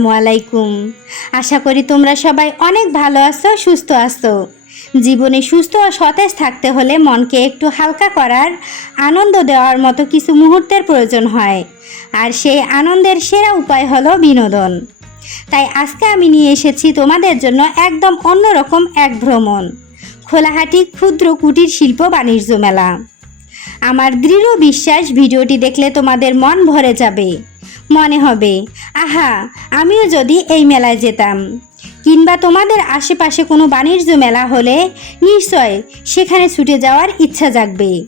আসসালামু আলাইকুম। আশা করি তোমরা সবাই অনেক ভালো আছো, সুস্থ আছো। জীবনে সুস্থ ও সতেজ থাকতে হলে মনকে একটু হালকা করার, আনন্দ দেওয়ার মতো কিছু মুহূর্তের প্রয়োজন হয়। আর সেই আনন্দের সেরা উপায় হলো বিনোদন। তাই আজকে আমি নিয়ে এসেছি তোমাদের জন্য একদম অন্যরকম এক ভ্রমণ, খোলাহাটি ক্ষুদ্র কুটির শিল্প বাণিজ্য মেলা। আমার দৃঢ় বিশ্বাস, ভিডিওটি দেখলে তোমাদের মন ভরে যাবে। মনে হবে। আহা, আমিও যদি এই মেলায় যেতাম। কিংবা তোমাদের আশেপাশে কোনো বাণিজ্য মেলা হলে নিশ্চয় সেখানে ছুটে যাওয়ার ইচ্ছা জাগবে।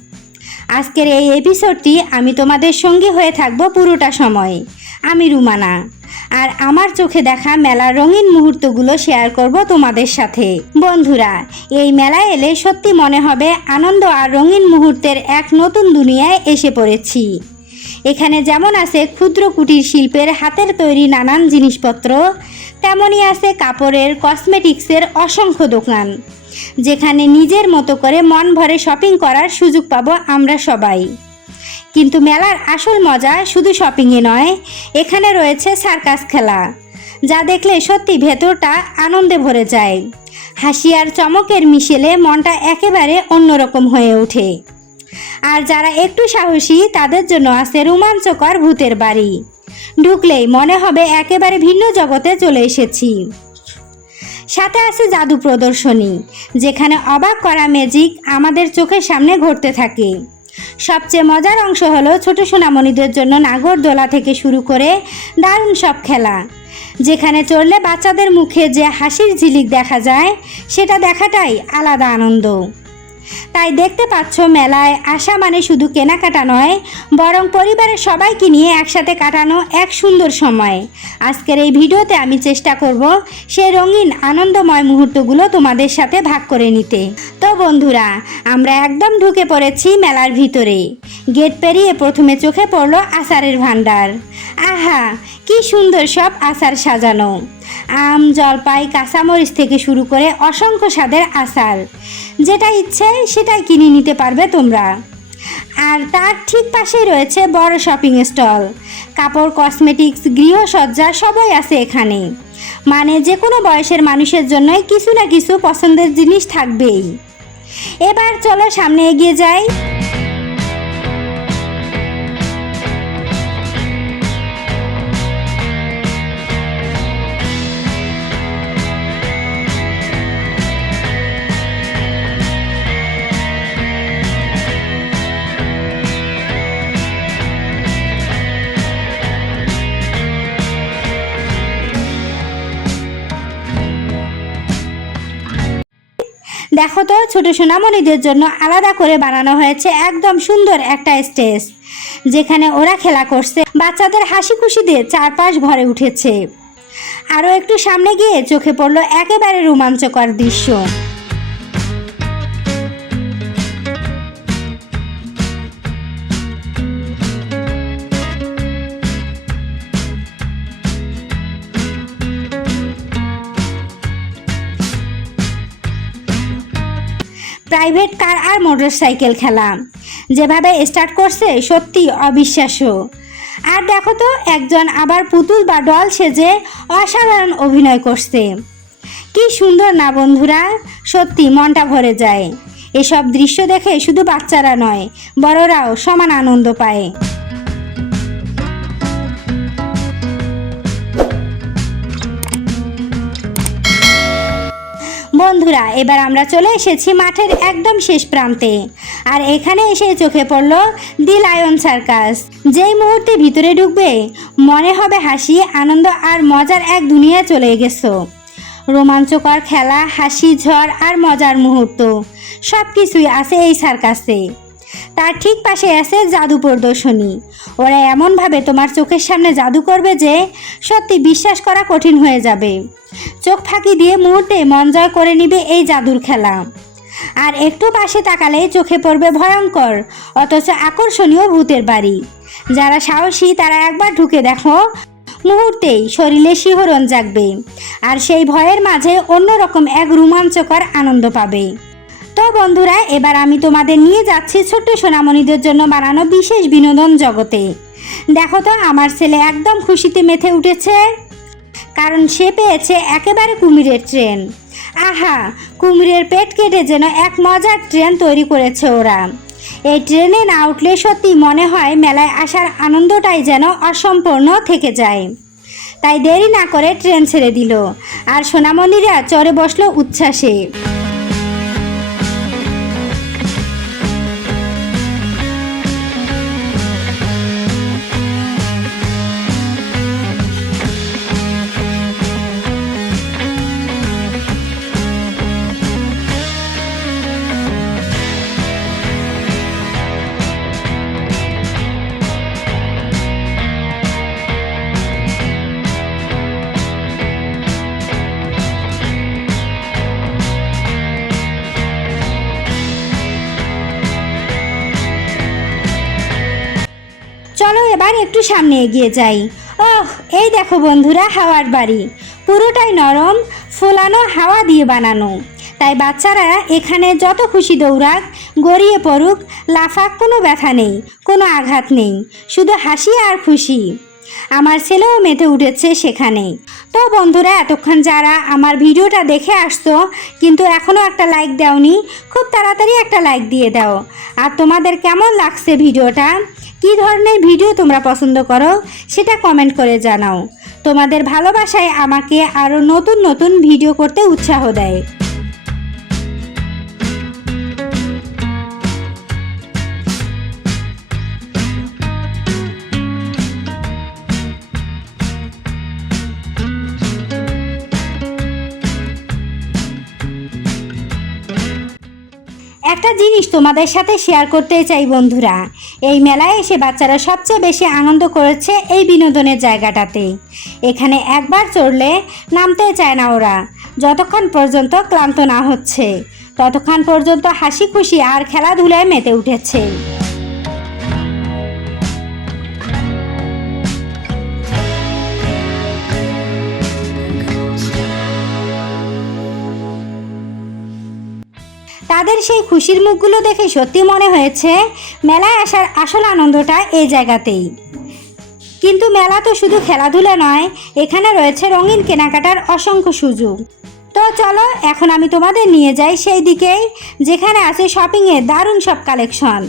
আজকের এই এপিসোডটি আমি তোমাদের সঙ্গে হয়ে থাকব পুরোটা সময়। আমি রুমানা। আর আমার চোখে দেখা মেলার রঙিন মুহূর্তগুলো শেয়ার করব তোমাদের সাথে। বন্ধুরা, এই মেলায় এলে সত্যি মনে হবে আনন্দ আর রঙিন মুহূর্তের এক নতুন দুনিয়ায় এসে পড়েছি। এখানে যেমন আছে ক্ষুদ্র কুটির শিল্পের হাতের তৈরি নানান জিনিসপত্র, তেমনই আছে কাপড়ের, কসমেটিক্সের অসংখ্য দোকান। যেখানে নিজের মতো করে মন ভরে শপিং করার সুযোগ পাবো আমরা সবাই। কিন্তু মেলার আসল মজা শুধু শপিংয়ে নয়, এখানে রয়েছে সার্কাস খেলা। যা দেখলে সত্যি ভেতরটা আনন্দে ভরে যায়। হাসি আর চমকের মিশেলে মনটা একেবারে অন্যরকম হয়ে ওঠে। আর যারা একটু সাহসী, তাদের জন্য আছে রোমাঞ্চকর ভূতের বাড়ি। ঢুকলেই মনে হবে একেবারে ভিন্ন জগতে চলে এসেছি। সাথে আছে জাদু প্রদর্শনী, যেখানে অবাক করা ম্যাজিক আমাদের চোখের সামনে ঘটতে থাকে। সবচেয়ে মজার অংশ হলো ছোট সোনামণিদের জন্য নাগরদোলা থেকে শুরু করে দারুণ সব খেলা, যেখানে চড়লে বাচ্চাদের মুখে যে হাসির ঝিলিক দেখা যায়, সেটা দেখাটাই আলাদা আনন্দ। তাই দেখতে পাচ্ছ মেলায় আসা মানে শুধু কেনাকাটা নয়, বরং পরিবারের সবাইকে নিয়ে একসাথে কাটানো এক সুন্দর সময়। আজকের এই ভিডিওতে আমি চেষ্টা করব সেই রঙিন আনন্দময় মুহূর্তগুলো তোমাদের সাথে ভাগ করে নিতে। তো বন্ধুরা, আমরা একদম ঢুকে পড়েছি মেলার ভিতরে। গেট পেরিয়ে প্রথমে চোখে পড়ল আচারের ভাণ্ডার। আহা, কি সুন্দর সব আচার সাজানো। আম, জলপাই, কাঁচামরিচ থেকে শুরু করে অসংখ্য স্বাদের আচার। যেটা ইচ্ছে, সেটাই কিনে নিতে পারবে তোমরা। আর তার ঠিক পাশেই রয়েছে বড় শপিং স্টল। কাপড়, কসমেটিক্স, গৃহসজ্জা সবাই আছে এখানে। মানে যে কোনো বয়সের মানুষের জন্যই কিছু না কিছু পছন্দের জিনিস থাকবেই। এবার চলো সামনে এগিয়ে যাই। দেখো তো, ছোট সোনামণিদের জন্য আলাদা করে বানানো হয়েছে একদম সুন্দর একটা স্টেজ, যেখানে ওরা খেলা করছে। বাচ্চাদের হাসি দিয়ে চারপাশ ভরে উঠেছে। আরও একটু সামনে গিয়ে চোখে পড়ল একেবারে রোমাঞ্চকর দৃশ্য। প্রাইভেট কার আর মোটরসাইকেল খেলা। যেভাবে স্টার্ট করছে সত্যি অবিশ্বাস্য। আর দেখো তো, একজন আবার পুতুল বা ডল সেজে অসাধারণ অভিনয় করছে। কি সুন্দর না বন্ধুরা? সত্যি মনটা ভরে যায়। এসব দৃশ্য দেখে শুধু বাচ্চারা নয়, বড়রাও সমান আনন্দ পায়। বন্ধুরা, এবার আমরা চলে এসেছি মাঠের একদম শেষ প্রান্তে। আর এখানে এসে চোখে পড়ল দি লায়ন সার্কাস। যেই মুহূর্তে ভিতরে ঢুকবে, মনে হবে হাসি, আনন্দ আর মজার এক দুনিয়া চলে গেছো। রোমাঞ্চকর খেলা, হাসি, ঝড় আর মজার মুহূর্ত সব কিছুই আছে এই সার্কাসে। তার ঠিক পাশে আছে জাদু প্রদর্শনী। ওরা এমনভাবে তোমার চোখের সামনে জাদু করবে যে, সত্যি বিশ্বাস করা কঠিন হয়ে যাবে। চোখ ফাঁকি দিয়ে মুহূর্তে মন জয় করে নিবে এই জাদুর খেলা। আর একটু পাশে তাকালেই চোখে পড়বে ভয়ঙ্কর, অথচ আকর্ষণীয় ভূতের বাড়ি। যারা সাহসী, তারা একবার ঢুকে দেখো, মুহূর্তেই শরীরে শিহরণ জাগবে। আর সেই ভয়ের মাঝে অন্যরকম এক রোমাঞ্চকর আনন্দ পাবে। তো বন্ধুরা, এবার আমি তোমাদের নিয়ে যাচ্ছি ছোট্ট সোনামণিদের জন্য বানানো বিশেষ বিনোদন জগতে। দেখো তো, আমার ছেলে একদম খুশিতে মেথে উঠেছে। কারণ সে পেয়েছে একেবারে কুমিরের ট্রেন। আহা, কুমিরের পেট কেটে যেন এক মজার ট্রেন তৈরি করেছে ওরা। এই ট্রেনে না উঠলে সত্যি মনে হয় মেলায় আসার আনন্দটাই যেন অসম্পূর্ণ থেকে যায়। তাই দেরি না করে ট্রেন ছেড়ে দিল। আর সোনামণিরা চড়ে বসল উচ্ছ্বাসে। একটু সামনে এগিয়ে যাই। ওহ, এই দেখো বন্ধুরা হাওয়ার বাড়ি। পুরোটাই নরম, ফোলানো হাওয়া দিয়ে বানানো। তাই বাচ্চারা এখানে যত খুশি দৌড়াক, গড়িয়ে পড়ুক, লাফাক কোনো ব্যথা নেই, কোনো আঘাত নেই, শুধু হাসি আর খুশি। আমার ছেলেও মেতে উঠেছে সেখানে। তো বন্ধুরা, এতক্ষণ যারা আমার ভিডিওটা দেখে আসতো কিন্তু এখনও একটা লাইক দাওনি, খুব তাড়াতাড়ি একটা লাইক দিয়ে দাও। আর তোমাদের কেমন লাগছে ভিডিওটা? কী ধরনের ভিডিও তোমরা পছন্দ করো সেটা কমেন্ট করে জানাও। তোমাদের ভালোবাসায় আমাকে আরও নতুন নতুন ভিডিও করতে উৎসাহ দেয়। একটা জিনিস তোমাদের সাথে শেয়ার করতে চাই বন্ধুরা। এই মেলায় এসে বাচ্চারা সবচেয়ে বেশি আনন্দ করেছে এই বিনোদনের জায়গাটাতে। এখানে একবার চড়লে নামতে চায় না ওরা। যতক্ষণ পর্যন্ত ক্লান্ত না হচ্ছে, ততক্ষণ পর্যন্ত হাসি খুশি আর খেলাধুলায় মেতে উঠেছে। তাদের সেই খুশির মুখগুলো দেখে সত্যি মনে হয়েছে, মেলায় আসার আসল আনন্দটা এই জায়গাতেই। কিন্তু মেলা তো শুধু খেলাধুলা নয়, এখানে রয়েছে রঙিন কেনাকাটার অসংখ্য সুযোগ। তো চলো, এখন আমি তোমাদের নিয়ে যাই সেই দিকেই, যেখানে আছে শপিংয়ের দারুণ সব কালেকশন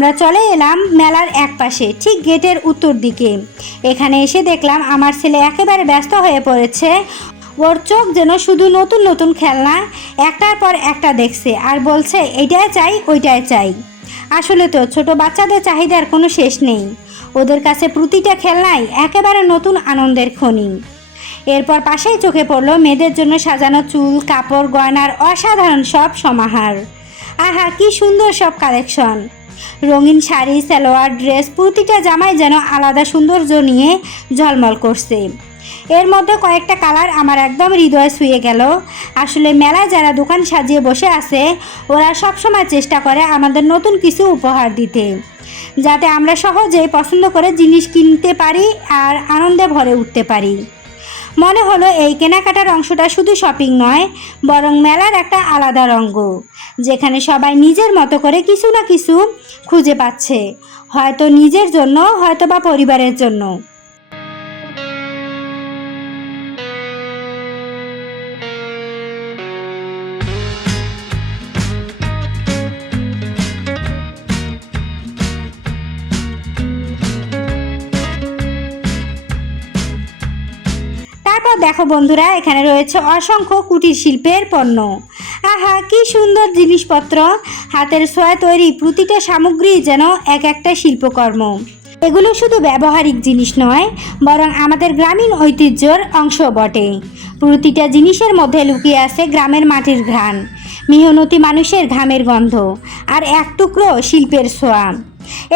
আমরা চলে এলাম মেলার এক পাশে ঠিক গেটের উত্তর দিকে। এখানে এসে দেখলাম আমার ছেলে একেবারে ব্যস্ত হয়ে পড়েছে। ওর চোখ যেন শুধু নতুন নতুন খেলনা, একটার পর একটা দেখছে আর বলছে এটাই চাই, ওইটাই চাই। আসলে তো ছোট বাচ্চাদের চাহিদার কোনো শেষ নেই। ওদের কাছে প্রতিটা খেলনাই একেবারে নতুন আনন্দের খনি। এরপর পাশেই চোখে পড়ল মেয়েদের জন্য সাজানো চুল, কাপড়, গয়নার অসাধারণ সব সমাহার। আহা, কি সুন্দর সব কালেকশন! রঙিন শাড়ি, সালোয়ার ড্রেস প্রতিটা জামাই যেন আলাদা সৌন্দর্য নিয়ে ঝলমল করছে। এর মধ্যে কয়েকটা কালার আমার একদম হৃদয় ছুঁয়ে গেল। আসলে মেলায় যারা দোকান সাজিয়ে বসে আছে, ওরা সবসময় চেষ্টা করে আমাদের নতুন কিছু উপহার দিতে। যাতে আমরা সহজেই পছন্দ করে জিনিস কিনতে পারি আর আনন্দে ভরে উঠতে পারি। মনে হলো এই কেনাকাটার অংশটা শুধু শপিং নয়, বরং মেলার একটা আলাদা রঙ্গ, যেখানে সবাই নিজের মতো করে কিছু না কিছু খুঁজে পাচ্ছে। হয়তো নিজের জন্য হয়তো বা পরিবারের জন্য। দেখো বন্ধুরা, এখানে রয়েছে অসংখ্য কুটির শিল্পের পণ্য। আহা, কি সুন্দর জিনিসপত্র। হাতের সোয়া তৈরি প্রতিটা সামগ্রী যেন এক একটা শিল্পকর্ম। এগুলো শুধু ব্যবহারিক জিনিস নয়, বরং আমাদের গ্রামীণ ঐতিহ্যর অংশ বটে। প্রতিটা জিনিসের মধ্যে লুকিয়ে আছে গ্রামের মাটির ঘ্রাণ, মেহনতি মানুষের ঘামের গন্ধ, আর এক টুকরো শিল্পের ছোঁয়া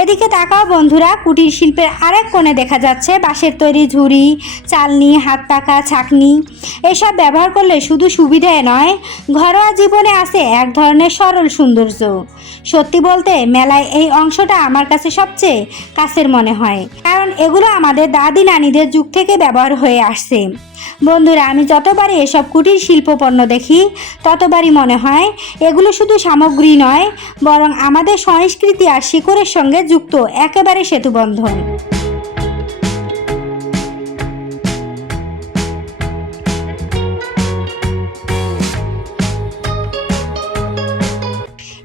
এদিকে তাকাও বন্ধুরা কুটির শিল্পের আরেক কোণে দেখা যাচ্ছে বাঁশের তৈরি ঝুড়ি, চালনি, হাত পাকা ছাকনি। এসব ব্যবহার করলে শুধু সুবিধায় নয়, ঘরোয়া জীবনে আছে এক ধরনের সরল সৌন্দর্য। সত্যি বলতে মেলায় এই অংশটা আমার কাছে সবচেয়ে কাছের মনে হয়, কারণ এগুলো আমাদের দাদি নানিদের যুগ থেকে ব্যবহার হয়ে আসছে। বন্ধুরা, আমি যতবারই এসব কুটির শিল্প পণ্য দেখি, ততবারই মনে হয় এগুলো শুধু সামগ্রী নয়, বরং আমাদের সংস্কৃতি আর শিকড়ের সঙ্গে যুক্ত একেবারে সেতুবন্ধন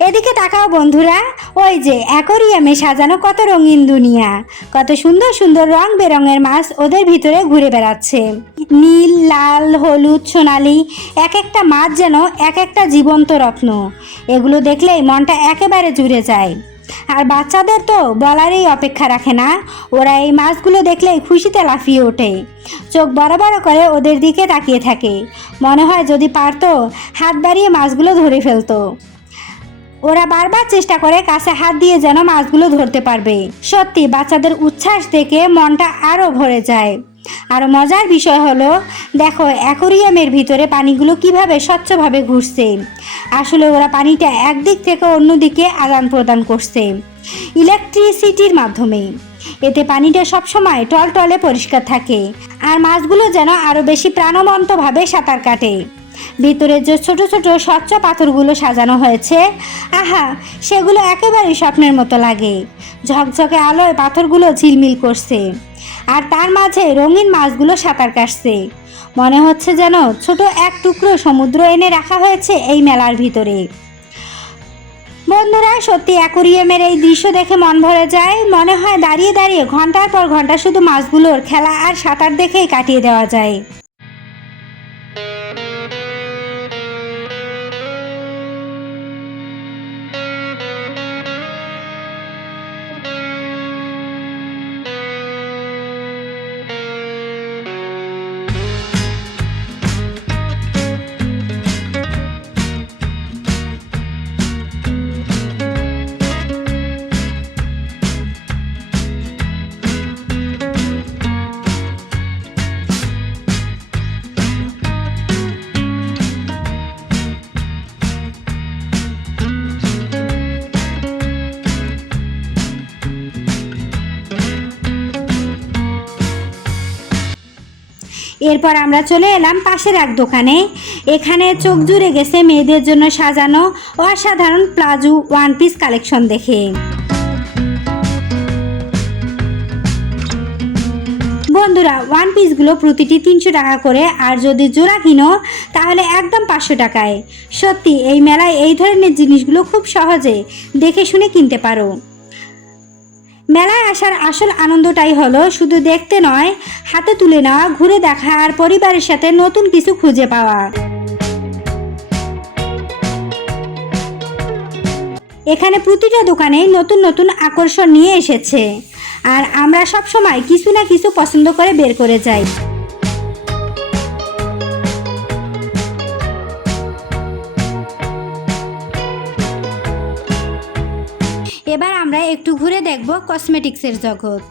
এদিকে তাকাও বন্ধুরা ওই যে, অ্যাকোরিয়ামে সাজানো কত রঙিন দুনিয়া। কত সুন্দর সুন্দর রং বেরঙের মাছ ওদের ভিতরে ঘুরে বেড়াচ্ছে। নীল, লাল, হলুদ, সোনালি, এক একটা মাছ যেন এক একটা জীবন্ত রত্ন। এগুলো দেখলেই মনটা একেবারে জুড়ে যায়। আর বাচ্চাদের তো বলারই অপেক্ষা রাখে না। ওরা এই মাছগুলো দেখলেই খুশিতে লাফিয়ে ওঠে। চোখ বড় বড় করে ওদের দিকে তাকিয়ে থাকে। মনে হয় যদি পারতো, হাত বাড়িয়ে মাছগুলো ধরে ফেলতো। ওরা বারবার চেষ্টা করে কাছে হাত দিয়ে যেন মাছগুলো ধরতে পারবে। সত্যি, বাচ্চাদের উচ্ছ্বাস দেখে মনটা আরও ভরে যায়। আর মজার বিষয় হলো, দেখো, অ্যাকোরিয়ামের ভিতরে পানিগুলো কীভাবে স্বচ্ছভাবে ঘুরছে। আসলে ওরা পানিটা একদিক থেকে অন্যদিকে আদান প্রদান করছে, ইলেকট্রিসিটির মাধ্যমে। এতে পানিটা সবসময় টলটলে পরিষ্কার থাকে, আর মাছগুলো যেন আরও বেশি প্রাণবন্তভাবে সাঁতার কাটে। ভিতরে যে ছোট ছোট স্বচ্ছ পাথরগুলো সাজানো হয়েছে। আহা, সেগুলো একেবারেই স্বপ্নের মতো লাগে। ঝকঝকে আলোয় পাথরগুলো ঝিলমিল করছে আর তার মাঝে রঙিন মাছগুলো সাঁতার কাটছে। মনে হচ্ছে যেন ছোট এক টুকরো সমুদ্র এনে রাখা হয়েছে এই মেলার ভিতরে। বন্ধুরা, সত্যি অ্যাকোরিয়ামের এই দৃশ্য দেখে মন ভরে যায়। মনে হয় দাঁড়িয়ে দাঁড়িয়ে ঘণ্টার পর ঘণ্টা শুধু মাছগুলোর খেলা আর সাঁতার দেখেই কাটিয়ে দেওয়া যায়। এরপর আমরা চলে এলাম পাশের এক দোকানে। এখানে চোখ জুড়ে গেছে মেয়েদের জন্য সাজানো অসাধারণ প্লাজো ওয়ান পিস কালেকশন দেখে। বন্ধুরা, ওয়ান পিসগুলো প্রতিটি তিনশো টাকা করে, আর যদি জোড়া কিনো, তাহলে একদম পাঁচশো টাকায়। সত্যি, এই মেলায় এই ধরনের জিনিসগুলো খুব সহজে দেখে শুনে কিনতে পারো। মেলায় আসার আসল আনন্দটাই হলো শুধু দেখতে নয়, হাতে তুলে নেওয়া, ঘুরে দেখা আর পরিবারের সাথে নতুন কিছু খুঁজে পাওয়া। এখানে প্রতিটা দোকানেই নতুন নতুন আকর্ষণ নিয়ে এসেছে। আর আমরা সবসময় কিছু না কিছু পছন্দ করে বের করে যাই। এবার আমরা একটু ঘুরে দেখব কসমেটিক্সের জগৎ।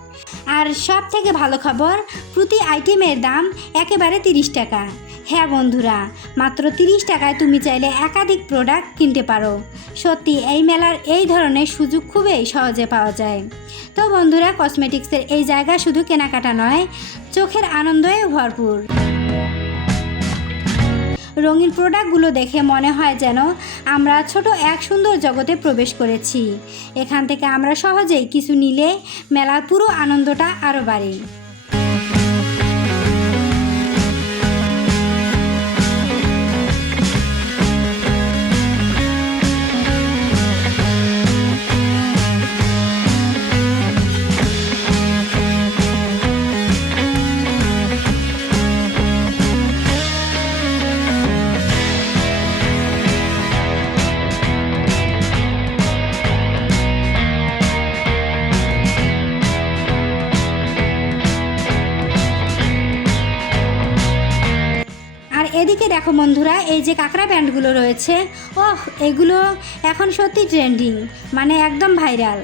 আর সব থেকে ভালো খবর, প্রতি আইটেমের দাম একেবারে তিরিশ টাকা। হ্যাঁ বন্ধুরা, মাত্র তিরিশ টাকায় তুমি চাইলে একাধিক প্রোডাক্ট কিনতে পারো। সত্যি, এই মেলার এই ধরনের সুযোগ খুবই সহজে পাওয়া যায়। তো বন্ধুরা, কসমেটিক্সের এই জায়গা শুধু কেনাকাটা নয়, চোখের আনন্দে ভরপুর। রঙিন প্রোডাক্টগুলো দেখে মনে হয় যেন আমরা ছোট এক সুন্দর জগতে প্রবেশ করেছি। এখান থেকে আমরা সহজেই কিছু নিলে মেলার পুরো আনন্দটা আরও বাড়ে। বন্ধুরা, এই যে কাঁকড়া প্যান্টগুলো রয়েছে, ওহ, এগুলো এখন সত্যি ট্রেন্ডিং মানে একদম ভাইরাল।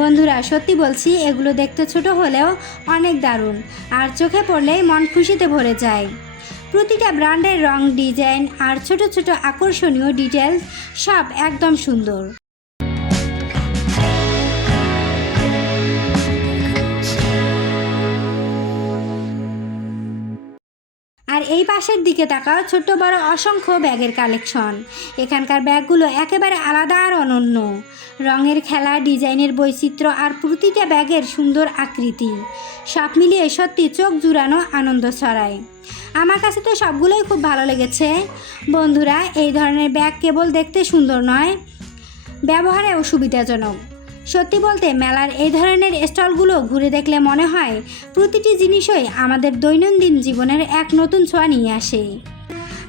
বন্ধুরা, সত্যি বলছি, এগুলো দেখতে ছোট হলেও অনেক দারুণ, আর চোখে পড়লেই মন খুশিতে ভরে যায়। প্রতিটা ব্র্যান্ডের রং, ডিজাইন আর ছোট ছোট আকর্ষণীয় ডিটেলস সব একদম সুন্দর। এই পাশের দিকে তাকাও ছোট্ট বড় অসংখ্য ব্যাগের কালেকশন। এখানকার ব্যাগগুলো একেবারে আলাদা আর অনন্য। রঙের খেলা, ডিজাইনের বৈচিত্র্য আর প্রতিটা ব্যাগের সুন্দর আকৃতি। সব মিলিয়ে সত্যি চোখ জুড়ানো আনন্দ ছড়ায়। আমার কাছে তো সবগুলোই খুব ভালো লেগেছে। বন্ধুরা, এই ধরনের ব্যাগ কেবল দেখতে সুন্দর নয় ব্যবহারেও সুবিধাজনক সত্যি বলতে মেলার এই ধরনের স্টলগুলো ঘুরে দেখলে মনে হয় প্রতিটি জিনিসই আমাদের দৈনন্দিন জীবনের এক নতুন ছোঁয়া নিয়ে আসে।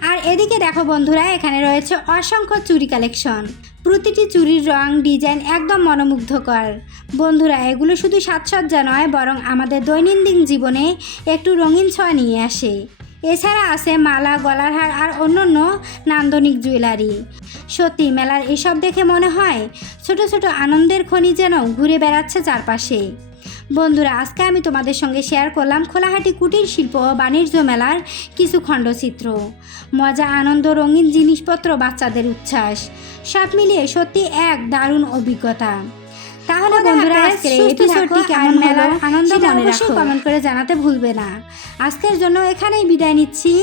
আর এদিকে দেখো বন্ধুরা, এখানে রয়েছে অসংখ্য চুরি কালেকশন। প্রতিটি চুরির রং, ডিজাইন একদম মনোমুগ্ধকর। বন্ধুরা, এগুলো শুধু সাজসজ্জা নয়, বরং আমাদের দৈনন্দিন জীবনে একটু রঙিন ছোঁয়া নিয়ে আসে। এছাড়া আছে মালা, গলার হার আর অন্যান্য নান্দনিক জুয়েলারি। সত্যি মেলার এসব দেখে মনে হয় ছোট ছোট আনন্দের খনি যেন ঘুরে বেড়াচ্ছে চারপাশে। বন্ধুরা আজকে আমি তোমাদের সঙ্গে শেয়ার করলাম খোলাহাটি কুটির শিল্প ও বাণিজ্য মেলার কিছু খণ্ডচিত্র। মজা আনন্দ রঙিন জিনিসপত্র বাচ্চাদের উচ্ছ্বাস সব মিলিয়ে সত্যি এক দারুণ অভিজ্ঞতা। তাহলে বন্ধুরা আজকের এই এপিসোডটি কেমন মেলার আনন্দ মনে রাখো। কমেন্ট করে জানাতে ভুলবে না। আজকের জন্য এখানেই বিদায় নিচ্ছি।